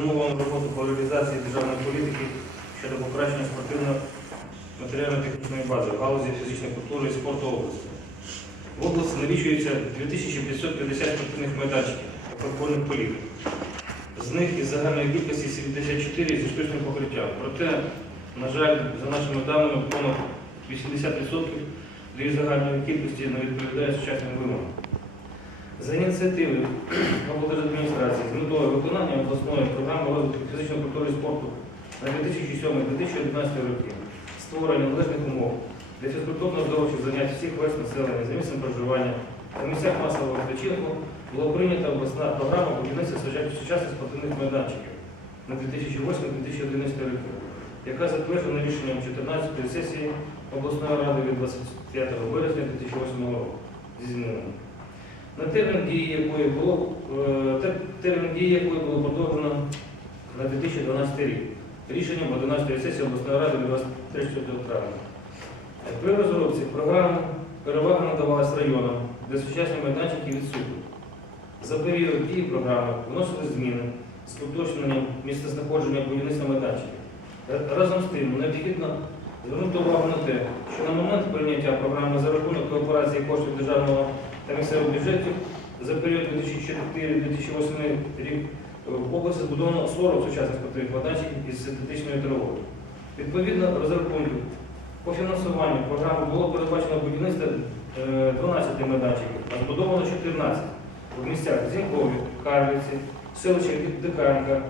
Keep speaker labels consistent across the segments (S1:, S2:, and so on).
S1: спрямовано роботу по реалізації державної політики щодо покращення спортивної матеріально-технічної бази в галузі фізичної культури і спорту області. В області налічується 2550 спортивних майданчиків та футбольних полів. З них із загальної кількості 74 зі штучним покриттям. Проте, на жаль, за нашими даними, понад 80% до їх загальної кількості не відповідає сучасним вимогам. За ініціативи облдержадміністрації з метою виконання обласної програми розвитку фізичної культури і спорту на 2007-2011 роки, створення належних умов для фізкультурно-здоровчих занять всіх верст населення за місцем проживання та місцях масового відпочинку була прийнята обласна програма будівництва сучасних спортивних майданчиків на 2008-2011 роки, яка затверджена рішенням 14-ї сесії обласної ради від 25 березня 2008 року зі змінами. На термін дії якої було е, термін дії якої було продовжено на 2012 рік рішенням 11 сесії обласної ради 23 травня. Е, При розробці програми перевага надавалась районам, де сучасні майданчики відсутні. За період дії програми вносили зміни з уточненням місцезнаходження будівництва майданчиків. Разом з тим необхідно звернути увагу на те, що на момент прийняття програми за рахунок кооперації коштів державного та місцевих бюджетів за період 2004-2008 рік. Е, в області збудовано 40 сучасних спортивних майданчиків із синтетичною травою. Відповідно розрахунків по фінансуванню програми було передбачено будівництво е, 12 майданчиків, а збудовано 14 в місцях Зінькові, Карлиці, селищах Диканка,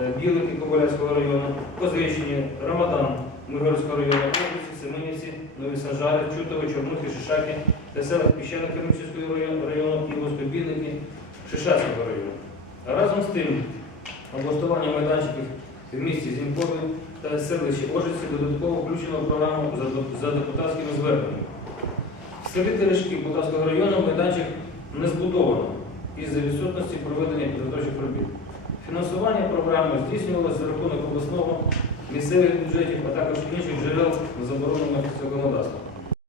S1: е, Білики Кобиляцького району, Козичні, Рамадан Миргородського району, Області, Семенівці, Нові Санжари, Чутове, Чорнухи, Шишаки та селах Піщаних Кремчівського району, Києво-Спобільники, Шишацького району. Разом з тим, облаштування майданчиків в місті Зінькові та селищі Ожиці додатково включено в програму за депутатськими зверненнями. В селі Терешки Полтавського району майданчик не збудовано із-за відсутності проведення підготовчих робіт. Фінансування програми здійснювалося за рахунок обласного, місцевих бюджетів, а також інших джерел заборонених законодавством.